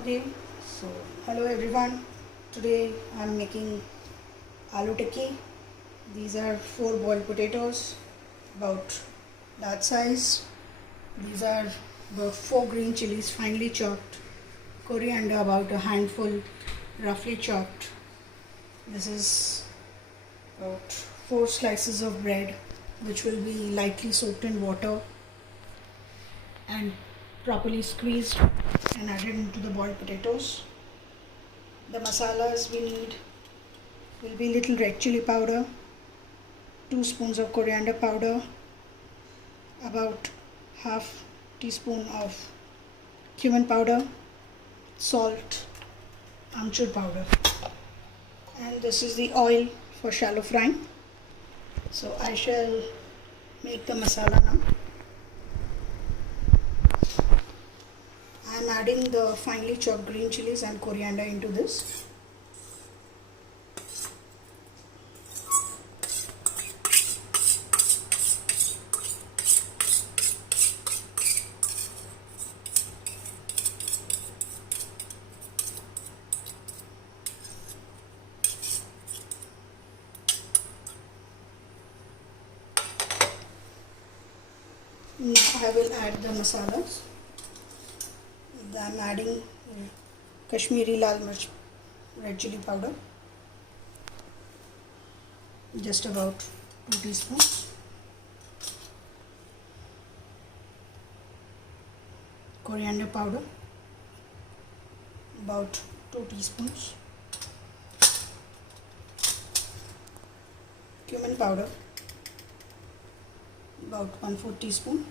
Okay, so hello everyone. Today I'm making aloo tikki. These are 4 boiled potatoes, about that size. These are about 4 green chilies finely chopped, coriander about a handful roughly chopped. This is about 4 slices of bread which will be lightly soaked in water and properly squeezed and added into the boiled potatoes. The masalas we need will be little red chili powder, 2 spoons of coriander powder, about half teaspoon of cumin powder, salt, amchur powder, and this is the oil for shallow frying. So I shall make the masala now. I am adding the finely chopped green chilies and coriander into this. Now I will add the masalas. I am adding Kashmiri Lal Mirch red chili powder, just about 2 teaspoons. Coriander powder, about 2 teaspoons. Cumin powder, about 1/4 teaspoon.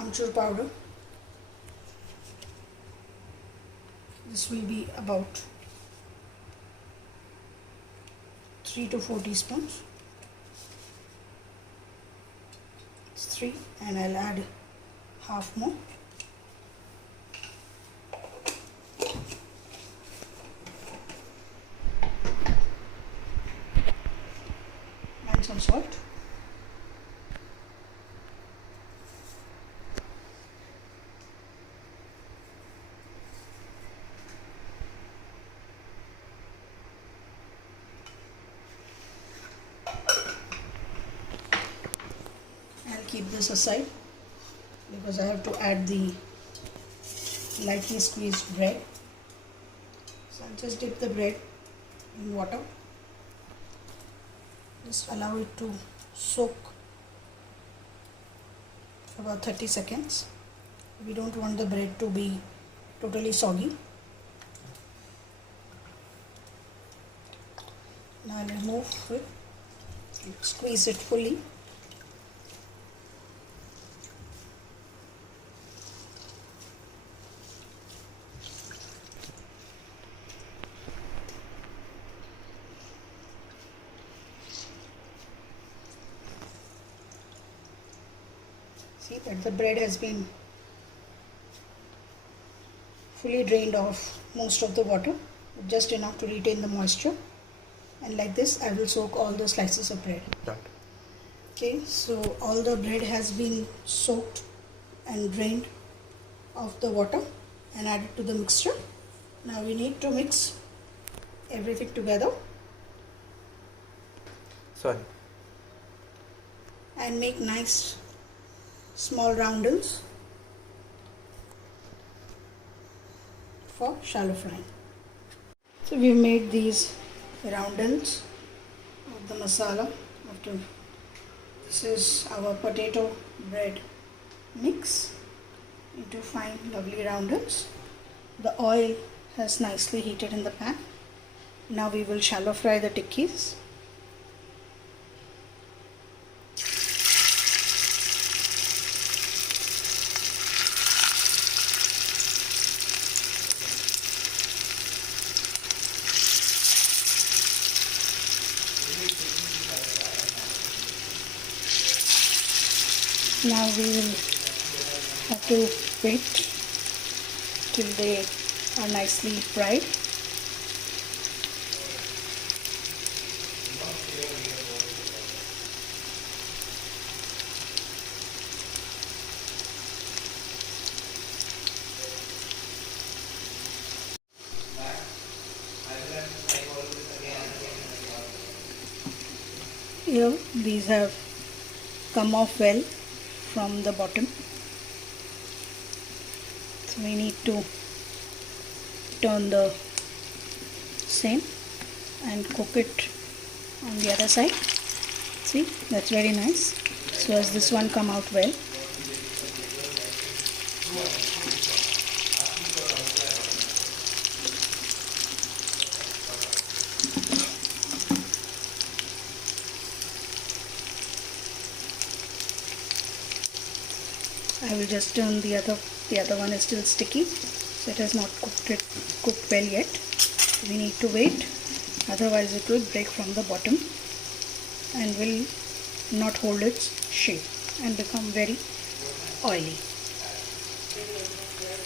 Amchur powder. This will be about 3 to 4 teaspoons. It's 3, and I'll add half more. And some salt. Keep this aside because I have to add the lightly squeezed bread. So I'll just dip the bread in water. Just allow it to soak for about 30 seconds. We don't want the bread to be totally soggy. Now I'll remove it and squeeze it fully. See that the bread has been fully drained off most of the water, just enough to retain the moisture, and like this I will soak all the slices of bread. Okay, so all the bread has been soaked and drained of the water and added to the mixture. Now we need to mix everything together. And make nice small roundels for shallow frying. So we have made these roundels of the masala. This is our potato bread mix into fine lovely roundels. The oil has nicely heated in the pan. Now we will shallow fry the tikkis. Now we will have to wait till they are nicely fried. Here these have come off well from the bottom, so we need to turn the same and cook it on the other side. See, that's very nice. So as this one come out well, I will just turn the other one is still sticky, so it has not cooked well yet. We need to wait, otherwise it will break from the bottom and will not hold its shape and become very oily.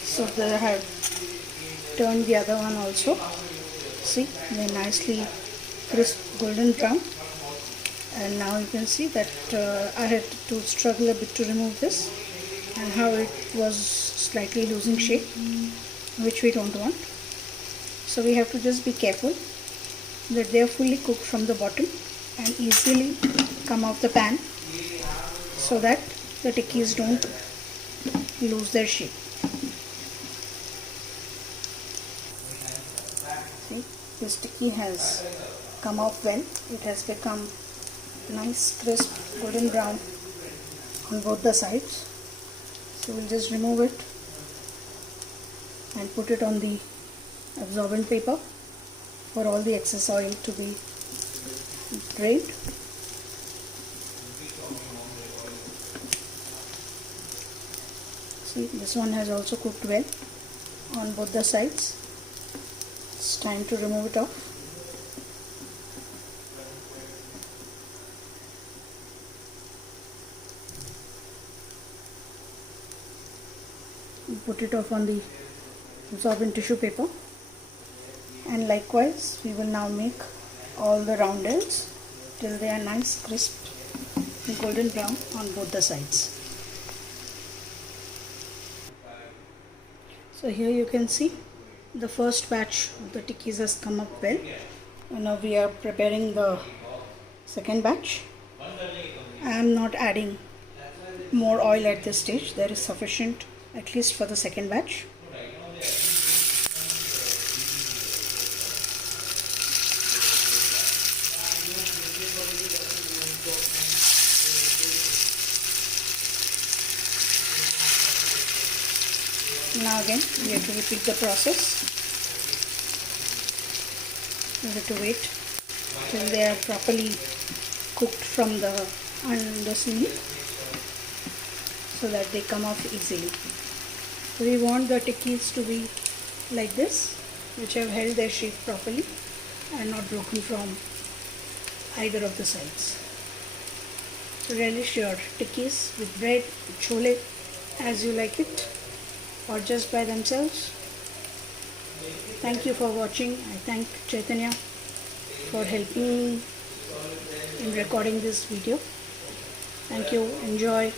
So there I have turned the other one also. See, they're nicely crisp golden brown, and now you can see that I had to struggle a bit to remove this, and how it was slightly losing shape, which we don't want. So we have to just be careful that they are fully cooked from the bottom and easily come off the pan, so that the tikkis don't lose their shape. See, this tikki has come off well. It has become nice crisp golden brown on both the sides. So we'll just remove it and put it on the absorbent paper for all the excess oil to be drained. See, this one has also cooked well on both the sides. It's time to remove it off. Put it off on the absorbent tissue paper, and likewise we will now make all the round ends till they are nice crisp and golden brown on both the sides. So here you can see the first batch of the tikkis has come up well, and now we are preparing the second batch. I am not adding more oil at this stage. There is sufficient at least for the second batch. Now again we have to repeat the process. We have to wait till they are properly cooked from the undersea, so that they come off easily. So we want the tikkis to be like this, which have held their shape properly and not broken from either of the sides. So relish your tikkis with bread, with chole, as you like it, or just by themselves. Thank you for watching. I thank Chaitanya for helping me in recording this video. Thank you. Enjoy.